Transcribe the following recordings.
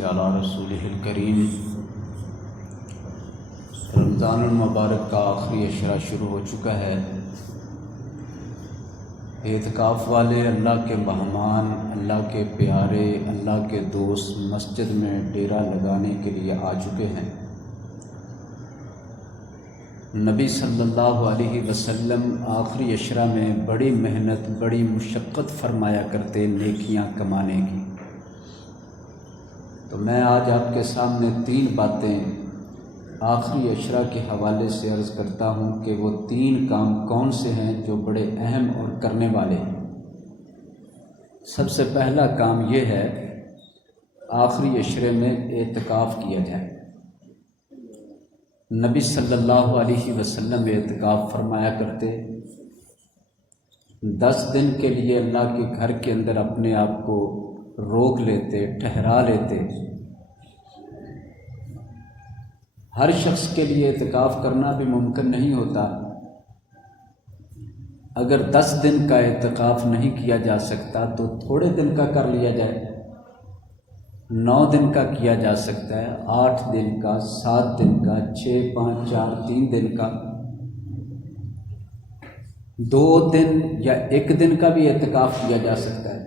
صلی علی رسولہ الکریم۔ رمضان المبارک کا آخری عشرہ شروع ہو چکا ہے۔ اعتکاف والے اللہ کے مہمان، اللہ کے پیارے، اللہ کے دوست مسجد میں ڈیرا لگانے کے لیے آ چکے ہیں۔ نبی صلی اللہ علیہ وسلم آخری عشرہ میں بڑی محنت، بڑی مشقت فرمایا کرتے نیکیاں کمانے کی۔ تو میں آج آپ کے سامنے 3 باتیں آخری عشرہ کے حوالے سے عرض کرتا ہوں کہ وہ 3 کام کون سے ہیں جو بڑے اہم اور کرنے والے ہیں۔ سب سے پہلا کام یہ ہے آخری عشرے میں اعتکاف کیا جائے۔ نبی صلی اللہ علیہ وسلم اعتکاف فرمایا کرتے، 10 دن کے لیے اللہ کے گھر کے اندر اپنے آپ کو روک لیتے، ٹھہرا لیتے۔ ہر شخص کے لیے اعتکاف کرنا بھی ممکن نہیں ہوتا۔ اگر 10 دن کا اعتکاف نہیں کیا جا سکتا تو تھوڑے دن کا کر لیا جائے، 9 دن کا کیا جا سکتا ہے، 8 دن کا، 7 دن کا، 6، 5، 4، 3 دن کا، 2 دن یا 1 دن کا بھی اعتکاف کیا جا سکتا ہے۔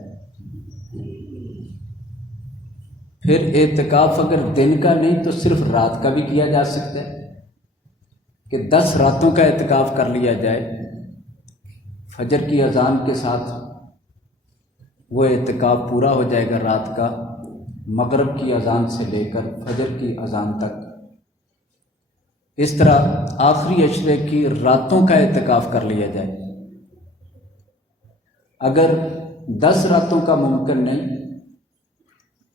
پھر اعتکاف اگر دن کا نہیں تو صرف رات کا بھی کیا جا سکتا ہے کہ 10 راتوں کا اعتکاف کر لیا جائے۔ فجر کی اذان کے ساتھ وہ اعتکاف پورا ہو جائے گا رات کا، مغرب کی اذان سے لے کر فجر کی اذان تک۔ اس طرح آخری عشرے کی راتوں کا اعتکاف کر لیا جائے۔ اگر 10 راتوں کا ممکن نہیں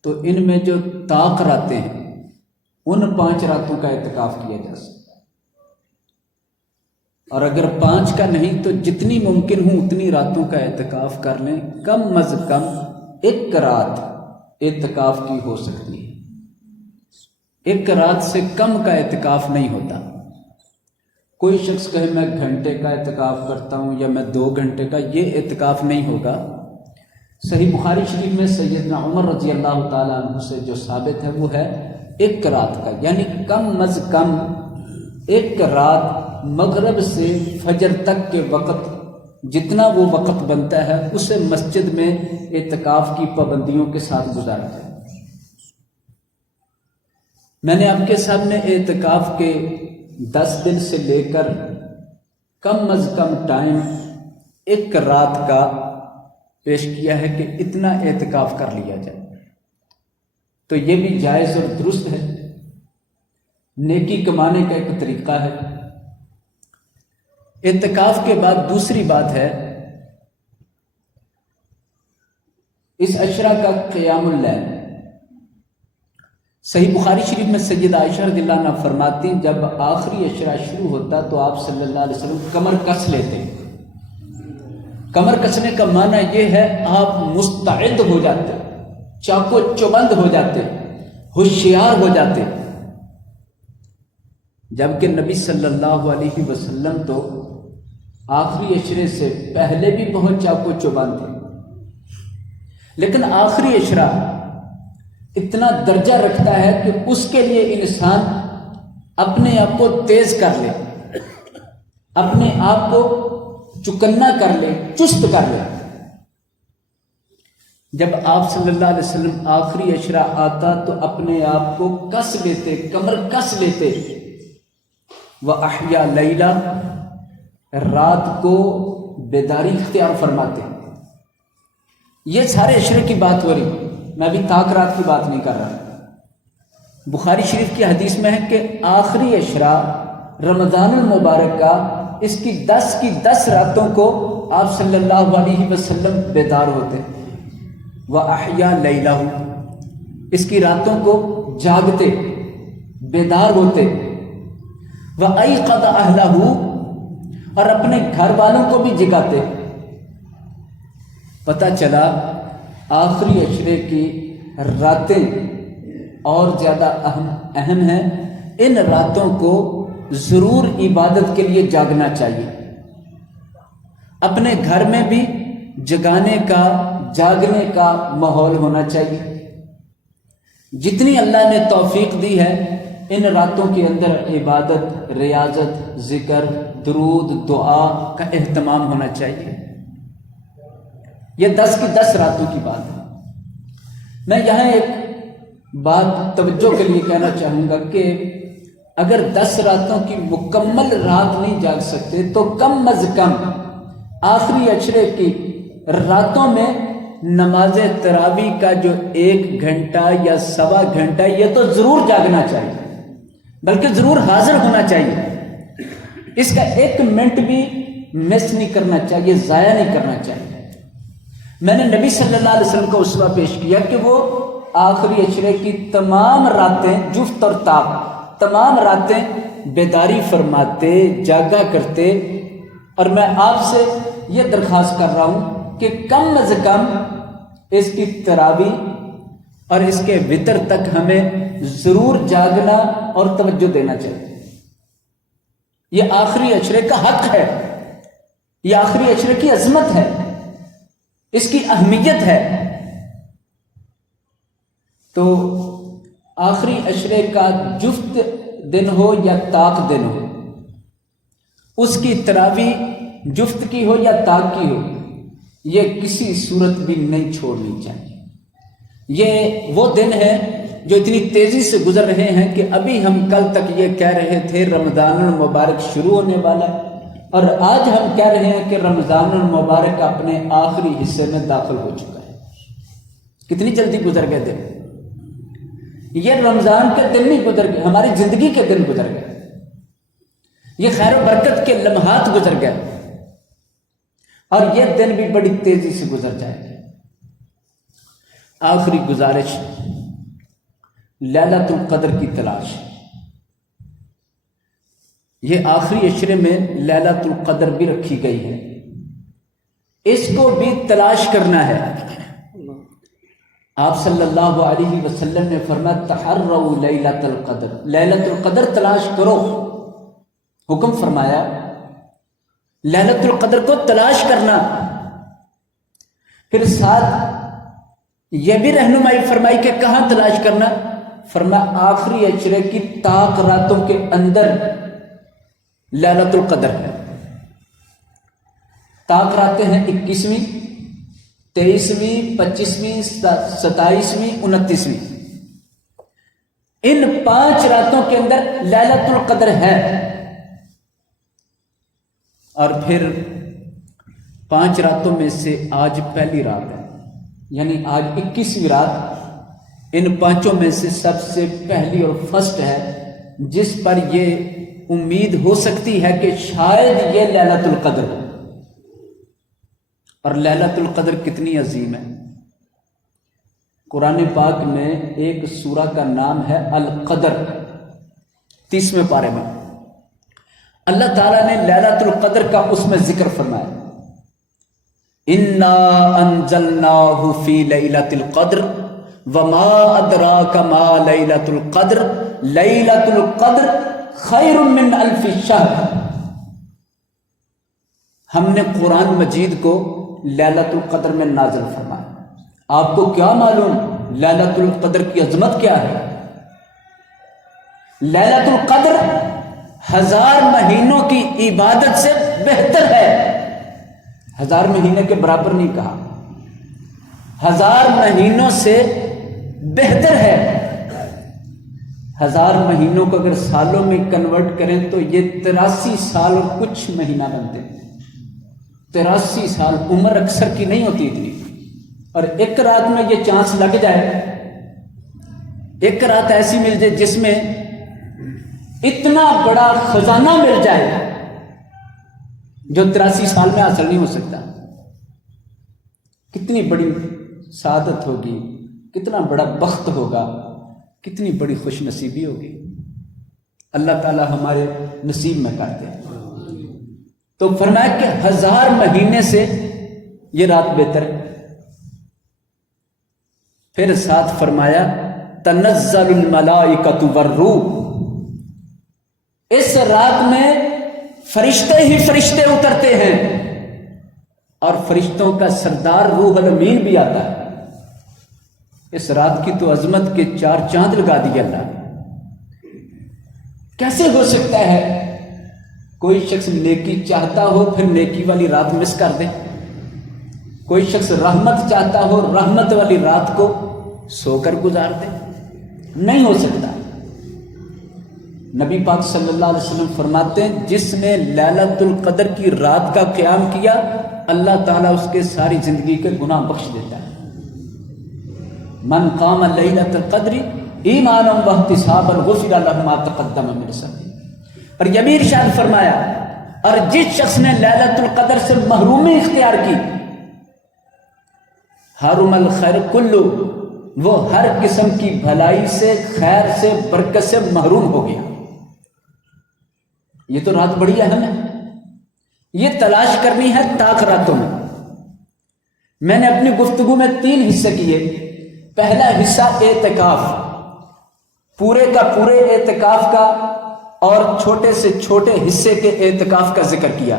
تو ان میں جو طاق راتیں ہیں ان 5 راتوں کا اعتکاف کیا جا سکتا ہے، اور اگر 5 کا نہیں تو جتنی ممکن ہوں اتنی راتوں کا اعتکاف کر لیں۔ کم از کم 1 رات اعتکاف کی ہو سکتی ہے، 1 رات سے کم کا اعتکاف نہیں ہوتا۔ کوئی شخص کہے میں گھنٹے کا اعتکاف کرتا ہوں یا میں 2 گھنٹے کا، یہ اعتکاف نہیں ہوگا۔ صحیح بخاری شریف میں سیدنا عمر رضی اللہ تعالیٰ عنہ سے جو ثابت ہے وہ ہے 1 رات کا، یعنی کم از کم 1 رات مغرب سے فجر تک کے وقت جتنا وہ وقت بنتا ہے اسے مسجد میں اعتکاف کی پابندیوں کے ساتھ گزارا جائے۔ میں نے آپ کے سامنے اعتکاف کے 10 دن سے لے کر کم از کم ٹائم 1 رات کا پیش کیا ہے کہ اتنا اعتکاف کر لیا جائے، تو یہ بھی جائز اور درست ہے، نیکی کمانے کا ایک طریقہ ہے۔ اعتکاف کے بعد دوسری بات ہے اس عشرہ کا قیام اللیل۔ صحیح بخاری شریف میں سیدہ عائشہ رضی اللہ عنہا فرماتی ہیں جب آخری عشرہ شروع ہوتا تو آپ صلی اللہ علیہ وسلم کمر کس لیتے۔ کمر کسنے کا معنی یہ ہے آپ مستعد ہو جاتے، چاقو چوبند ہو جاتے، ہوشیار ہو جاتے۔ جبکہ نبی صلی اللہ علیہ وسلم تو آخری عشرے سے پہلے بھی بہت چاقو چوبند تھے، لیکن آخری عشرہ اتنا درجہ رکھتا ہے کہ اس کے لیے انسان اپنے آپ کو تیز کر لے، اپنے آپ کو چکنا کر لے، چست کر لے۔ جب آپ صلی اللہ علیہ وسلم آخری عشرہ آتا تو اپنے آپ کو کس لیتے، کمر کس لیتے۔ وَأَحْيَا لَيْلًا، رات کو بیداری اختیار فرماتے۔ یہ سارے عشرے کی بات ہو رہی، میں بھی طاق رات کی بات نہیں کر رہا۔ بخاری شریف کی حدیث میں ہے کہ آخری عشرہ رمضان المبارک کا، اس کی 10 راتوں کو آپ صلی اللہ علیہ وسلم بیدار ہوتے۔ وَأَحْيَا لَيْلَهُ، اس کی راتوں کو جاگتے، بیدار ہوتے۔ وَأَيْقَظَ أَهْلَهُ، اور اپنے گھر والوں کو بھی جگاتے۔ پتہ چلا آخری عشرے کی راتیں اور زیادہ اہم ہیں۔ ان راتوں کو ضرور عبادت کے لیے جاگنا چاہیے۔ اپنے گھر میں بھی جگانے کا، جاگنے کا ماحول ہونا چاہیے۔ جتنی اللہ نے توفیق دی ہے ان راتوں کے اندر عبادت، ریاضت، ذکر، درود، دعا کا اہتمام ہونا چاہیے۔ یہ 10 کی 10 راتوں کی بات ہے۔ میں یہاں ایک بات توجہ کے لیے کہنا چاہوں گا کہ اگر 10 راتوں کی مکمل رات نہیں جاگ سکتے تو کم از کم آخری عشرے کی راتوں میں نماز تراویح کا جو 1 گھنٹہ یا 1.25 گھنٹہ یہ تو ضرور جاگنا چاہیے، بلکہ ضرور حاضر ہونا چاہیے۔ اس کا 1 منٹ بھی مس نہیں کرنا چاہیے، ضائع نہیں کرنا چاہیے۔ میں نے نبی صلی اللہ علیہ وسلم کو اسوہ پیش کیا کہ وہ آخری عشرے کی تمام راتیں جفت اور طاق تمام راتیں بیداری فرماتے، جاگا کرتے، اور میں آپ سے یہ درخواست کر رہا ہوں کہ کم از کم اس کی تراویح اور اس کے وتر تک ہمیں ضرور جاگنا اور توجہ دینا چاہیے۔ یہ آخری عشرے کا حق ہے، یہ آخری عشرے کی عظمت ہے، اس کی اہمیت ہے۔ تو آخری عشرے کا جفت دن ہو یا طاق دن ہو، اس کی تراویح جفت کی ہو یا طاق کی ہو، یہ کسی صورت بھی نہیں چھوڑنی چاہیے۔ یہ وہ دن ہے جو اتنی تیزی سے گزر رہے ہیں کہ ابھی ہم کل تک یہ کہہ رہے تھے رمضان المبارک شروع ہونے والا ہے، اور آج ہم کہہ رہے ہیں کہ رمضان المبارک اپنے آخری حصے میں داخل ہو چکا ہے۔ کتنی جلدی گزر گئے دن، یہ رمضان کے دن نہیں گزر گئے، ہماری زندگی کے دن گزر گئے، یہ خیر و برکت کے لمحات گزر گئے، اور یہ دن بھی بڑی تیزی سے گزر جائے گا۔ آخری گزارش، لیلۃ القدر کی تلاش۔ یہ آخری عشرے میں لیلۃ القدر بھی رکھی گئی ہے، اس کو بھی تلاش کرنا ہے۔ آپ صلی اللہ علیہ وسلم نے فرمایا تحروا لیلۃ القدر، لیلۃ القدر تلاش کرو، حکم فرمایا لیلۃ القدر کو تلاش کرنا۔ پھر ساتھ یہ بھی رہنمائی فرمائی کہ کہاں تلاش کرنا، فرمایا آخری عشرے کی طاق راتوں کے اندر لیلۃ القدر ہے۔ طاق راتیں ہیں 21ویں، 23ویں، 25ویں، 27ویں، 29ویں۔ ان 5 راتوں کے اندر لیلۃ القدر ہے، اور پھر 5 راتوں میں سے آج پہلی رات ہے، یعنی آج 21ویں رات ان 5 میں سے سب سے پہلی اور فرسٹ ہے، جس پر یہ امید ہو سکتی ہے کہ شاید یہ لیلۃ القدر ہے۔ اور لیلۃ القدر کتنی عظیم ہے۔ قرآن پاک میں ایک سورہ کا نام ہے القدر، 30ویں پارے میں اللہ تعالیٰ نے لیلۃ القدر کا اس میں ذکر فرمایا، انا انزلناہ فی لیلۃ القدر وما ادراک ما لیلۃ القدر لیلۃ القدر خیر من الف شہر۔ ہم نے قرآن مجید کو لیلۃ القدر میں نازل فرمایا۔ آپ کو کیا معلوم لیلۃ القدر کی عظمت کیا ہے؟ لیلۃ القدر 1000 مہینوں کی عبادت سے بہتر ہے۔ 1000 مہینے کے برابر نہیں کہا، 1000 مہینوں سے بہتر ہے۔ 1000 مہینوں کو اگر سالوں میں کنورٹ کریں تو یہ 83 سال اور کچھ مہینہ بنتے ہیں۔ 83 سال عمر اکثر کی نہیں ہوتی اتنی، اور ایک رات میں یہ چانس لگ جائے، ایک رات ایسی مل جائے جس میں اتنا بڑا خزانہ مل جائے جو 83 سال میں حاصل نہیں ہو سکتا، کتنی بڑی سعادت ہوگی، کتنا بڑا بخت ہوگا، کتنی بڑی خوش نصیبی ہوگی۔ اللہ تعالی ہمارے نصیب میں کرتے ہیں۔ تو فرمایا کہ 1000 مہینے سے یہ رات بہتر ہے۔ پھر ساتھ فرمایا تنزل الملائکۃ والروح، اس رات میں فرشتے ہی فرشتے اترتے ہیں، اور فرشتوں کا سردار روح الامین بھی آتا ہے۔ اس رات کی تو عظمت کے 4 چاند لگا دیے اللہ نے۔ کیسے ہو سکتا ہے کوئی شخص نیکی چاہتا ہو پھر نیکی والی رات مس کر دے؟ کوئی شخص رحمت چاہتا ہو رحمت والی رات کو سو کر گزار دے؟ نہیں ہو سکتا۔ نبی پاک صلی اللہ علیہ وسلم فرماتے ہیں جس نے لیلۃ القدر کی رات کا قیام کیا اللہ تعالیٰ اس کے ساری زندگی کے گناہ بخش دیتا ہے۔ من قام لیلۃ القدر ایمانا واحتسابا غفر له ما تقدم من ذنبه۔ اور یہ بھی ارشاد فرمایا اور جس شخص نے لیلۃ القدر سے محرومی اختیار کی حرم الخیر کلو، وہ ہر قسم کی بھلائی سے خیر سے برکت سے محروم ہو گیا۔ یہ تو رات بڑی اہم ہے، یہ تلاش کرنی ہے طاق راتوں میں۔ میں نے اپنی گفتگو میں 3 حصے کیے۔ پہلا حصہ اعتکاف، پورے کا پورے اعتکاف کا اور چھوٹے سے چھوٹے حصے کے اعتکاف کا ذکر کیا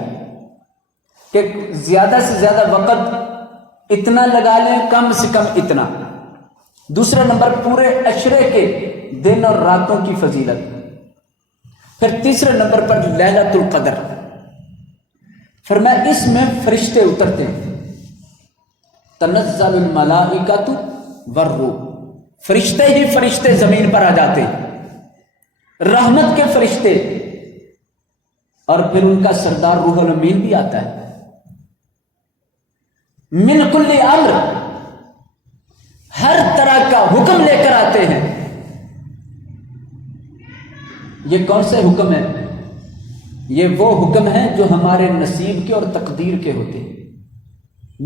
کہ زیادہ سے زیادہ وقت اتنا لگا لیں، کم سے کم اتنا۔ دوسرا نمبر پورے عشرے کے دن اور راتوں کی فضیلت۔ پھر تیسرے نمبر پر لیلۃ القدر۔ فرمایا اس میں فرشتے اترتے ہیں، تنزل الملائکۃ والروح، فرشتے ہی فرشتے زمین پر آ جاتے ہیں، رحمت کے فرشتے، اور پھر ان کا سردار روح الامین بھی آتا ہے۔ من کل امر، ہر طرح کا حکم لے کر آتے ہیں۔ یہ کون سے حکم ہیں؟ یہ وہ حکم ہیں جو ہمارے نصیب کے اور تقدیر کے ہوتے ہیں۔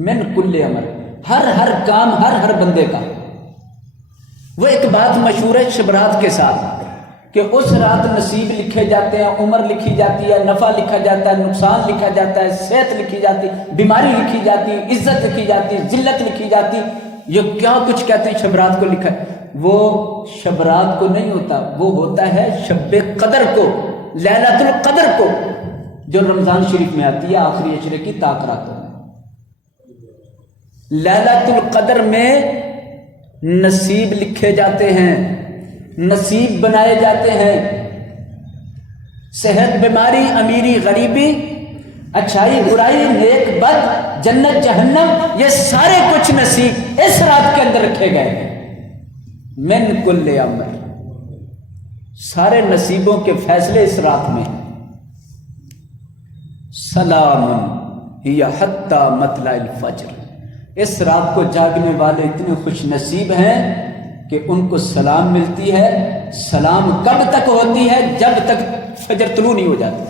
من کل امر، ہر کام ہر بندے کا۔ وہ ایک بات مشہور ہے شب رات کے ساتھ کہ اس رات نصیب لکھے جاتے ہیں، عمر لکھی جاتی ہے، نفع لکھا جاتا ہے، نقصان لکھا جاتا ہے، صحت لکھی جاتی، بیماری لکھی جاتی، عزت لکھی جاتی، ذلت لکھی جاتی۔ یہ کیا کچھ کہتے ہیں شب رات کو لکھا ہے۔ وہ شب رات کو نہیں ہوتا، وہ ہوتا ہے شب قدر کو، لیلۃ القدر کو، جو رمضان شریف میں آتی ہے آخری عشرے کی طاق راتوں میں۔ لیلۃ القدر میں نصیب لکھے جاتے ہیں، نصیب بنائے جاتے ہیں۔ صحت بیماری، امیری غریبی، اچھائی برائی، نیک بد، جنت جہنم، یہ سارے کچھ نصیب اس رات کے اندر رکھے گئے ہیں۔ من کل امر، سارے نصیبوں کے فیصلے اس رات میں۔ سلام ہی حتی مطلع الفجر، اس رات کو جاگنے والے اتنے خوش نصیب ہیں کہ ان کو سلام ملتی ہے۔ سلام کب تک ہوتی ہے؟ جب تک فجر طلوع نہیں ہو جاتی،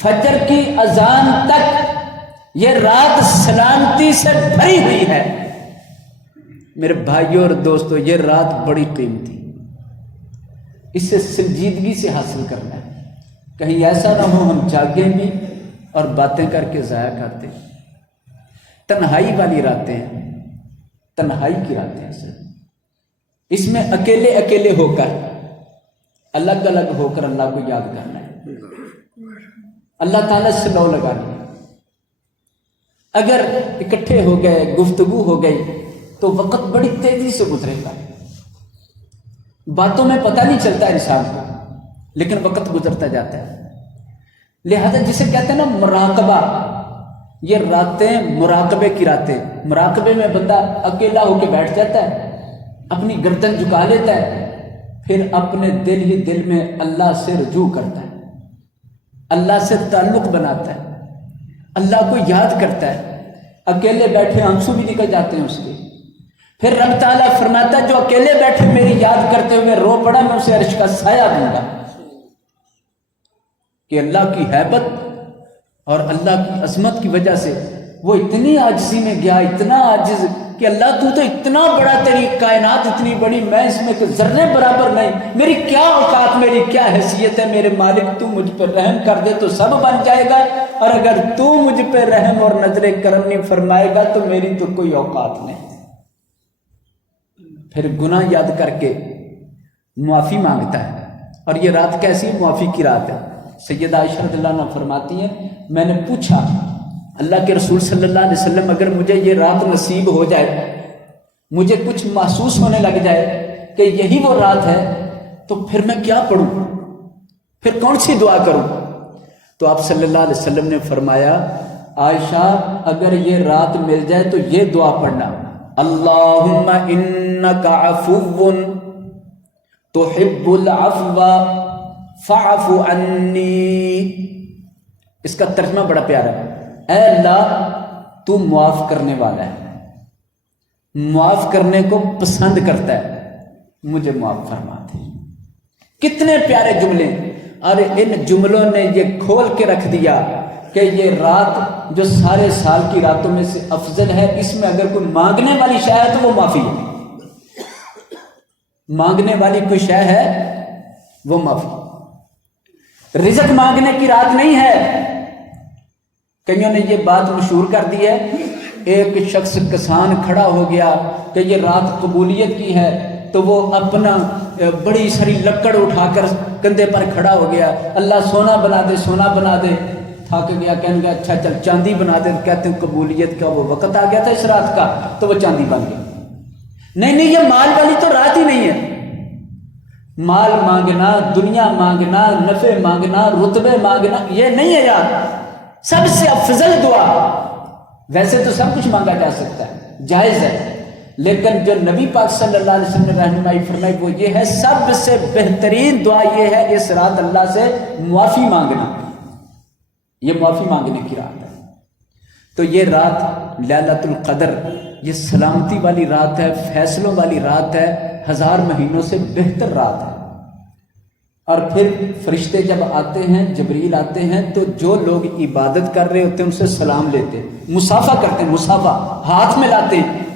فجر کی اذان تک یہ رات سلامتی سے بھری ہوئی ہے۔ میرے بھائیوں اور دوستو، یہ رات بڑی قیمتی، اسے سنجیدگی سے حاصل کرنا ہے۔ کہیں ایسا نہ ہو ہم جاگیں بھی اور باتیں کر کے ضائع کرتے۔ تنہائی والی راتیں ہیں، تنہائی کی راتیں ہیں سر۔ اس میں اکیلے اکیلے ہو کر، الگ الگ ہو کر اللہ کو یاد کرنا ہے، اللہ تعالیٰ سے لو لگانی ہے۔ اگر اکٹھے ہو گئے، گفتگو ہو گئی تو وقت بڑی تیزی سے گزرے گا۔ باتوں میں پتہ نہیں چلتا انسان کو، لیکن وقت گزرتا جاتا ہے۔ لہذا جسے کہتے ہیں نا مراقبہ، یہ راتیں مراقبے کی راتیں۔ مراقبے میں بندہ اکیلا ہو کے بیٹھ جاتا ہے، اپنی گردن جھکا لیتا ہے، پھر اپنے دل ہی دل میں اللہ سے رجوع کرتا ہے، اللہ سے تعلق بناتا ہے، اللہ کو یاد کرتا ہے۔ اکیلے بیٹھے آنسو بھی نکل جاتے ہیں اس کے۔ پھر رب تعالیٰ فرماتا ہے جو اکیلے بیٹھے میری یاد کرتے ہوئے رو پڑا، میں اسے عرش کا سایہ دوں گا۔ کہ اللہ کی ہیبت اور اللہ کی عظمت کی وجہ سے وہ اتنی عاجزی میں گیا، اتنا عاجز کہ اللہ تو اتنا بڑا، تیری کائنات اتنی بڑی، میں اس میں ذرے برابر نہیں، میری کیا اوقات، میری کیا حیثیت ہے، میرے مالک تو مجھ پر رحم کر دے تو سب بن جائے گا، اور اگر تو مجھ پہ رحم اور نظر کرم نہیں فرمائے گا تو میری تو کوئی اوقات نہیں۔ پھر گناہ یاد کر کے معافی مانگتا ہے، اور یہ رات کیسی معافی کی رات ہے۔ سیدہ عائشہ رضی اللہ عنہا فرماتی ہیں میں نے پوچھا اللہ کے رسول صلی اللہ علیہ وسلم اگر مجھے یہ رات نصیب ہو جائے مجھے کچھ محسوس ہونے لگ جائے کہ یہی وہ رات ہے، تو پھر میں کیا پڑھوں، پھر کون سی دعا کروں؟ تو آپ صلی اللہ علیہ وسلم نے فرمایا عائشہ اگر یہ رات مل جائے تو یہ دعا پڑھنا، اللہم انک عفو تحب العفو فاعف عنی۔ اس کا ترجمہ بڑا پیارا ہے، اے اللہ تو معاف کرنے والا ہے، معاف کرنے کو پسند کرتا ہے، مجھے معاف فرما دے۔ کتنے پیارے جملے، اور ان جملوں نے یہ کھول کے رکھ دیا کہ یہ رات جو سارے سال کی راتوں میں سے افضل ہے، اس میں اگر کوئی مانگنے والی شے ہے تو وہ معافی ہے، مانگنے والی کوئی شے ہے وہ معافی۔ رزق مانگنے کی رات نہیں ہے۔ کئیوں نے یہ بات مشہور کر دی ہے، ایک شخص کسان کھڑا ہو گیا کہ یہ رات قبولیت کی ہے، تو وہ اپنا بڑی ساری لکڑ اٹھا کر کندھے پر کھڑا ہو گیا، اللہ سونا بنا دے، سونا بنا دے، تھک گیا، کہنے گیا اچھا چل چاندی بنا دے، کہتے ہیں قبولیت کا وہ وقت آ گیا تھا اس رات کا، تو وہ چاندی بن گیا۔ نہیں یہ مال والی تو رات ہی نہیں ہے۔ مال مانگنا، دنیا مانگنا، نفع مانگنا، رتبے مانگنا، یہ نہیں ہے یار۔ سب سے افضل دعا، ویسے تو سب کچھ مانگا جا سکتا ہے، جائز ہے، لیکن جو نبی پاک صلی اللہ علیہ وسلم نے رہنمائی فرمائی وہ یہ ہے، سب سے بہترین دعا یہ ہے اس رات اللہ سے معافی مانگنا، یہ معافی مانگنے کی رات ہے۔ تو یہ رات لیلۃ القدر، یہ سلامتی والی رات ہے، فیصلوں والی رات ہے، 1000 مہینوں سے بہتر رات ہے۔ اور پھر فرشتے جب آتے ہیں، جبریل آتے ہیں، تو جو لوگ عبادت کر رہے ہوتے ہیں ان سے سلام لیتے ہیں، مصافحہ کرتے ہیں، مصافحہ ہاتھ ملاتے ہیں۔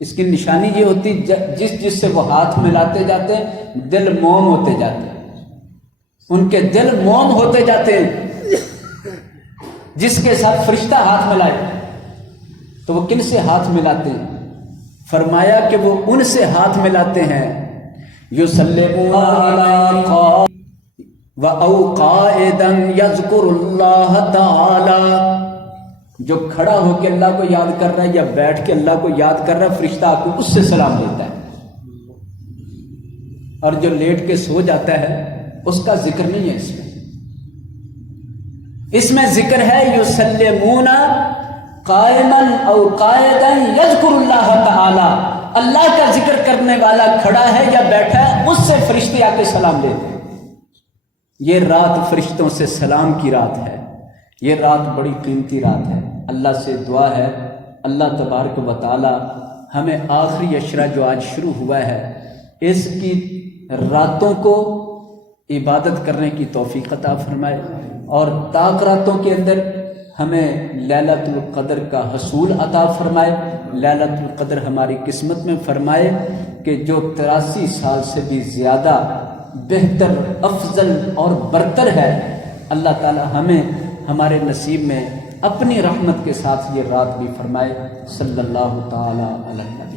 اس کی نشانی یہ ہوتی جس سے وہ ہاتھ ملاتے جاتے ہیں دل موم ہوتے جاتے ہیں، ان کے دل موم ہوتے جاتے ہیں۔ جس کے ساتھ فرشتہ ہاتھ ملائے تو وہ کن سے ہاتھ ملاتے ہیں؟ فرمایا کہ وہ ان سے ہاتھ ملاتے ہیں یسلمون علی قائم و او قائدا یذکر اللہ تعالی، جو کھڑا ہو کے اللہ کو یاد کر رہا ہے یا بیٹھ کے اللہ کو یاد کر رہا ہے، فرشتہ آپ کو اس سے سلام دیتا ہے۔ اور جو لیٹ کے سو جاتا ہے اس کا ذکر نہیں ہے اس میں ذکر ہے یسلمون قائما او قائدا یذکر اللہ تعالی، اللہ کا ذکر کرنے والا کھڑا ہے یا بیٹھا ہے اس سے فرشتے آ کے سلام دیتے ہیں۔ یہ رات فرشتوں سے سلام کی رات ہے، یہ رات بڑی قیمتی رات ہے۔ اللہ سے دعا ہے اللہ تبارک و تعالی ہمیں آخری عشرہ جو آج شروع ہوا ہے اس کی راتوں کو عبادت کرنے کی توفیق عطا فرمائے، اور طاق راتوں کے اندر ہمیں لیلۃ القدر کا حصول عطا فرمائے، لیلۃ القدر ہماری قسمت میں فرمائے کہ جو 83 سال سے بھی زیادہ بہتر، افضل اور برتر ہے۔ اللہ تعالی ہمیں ہمارے نصیب میں اپنی رحمت کے ساتھ یہ رات بھی فرمائے۔ صلی اللہ تعالی علیہ وسلم۔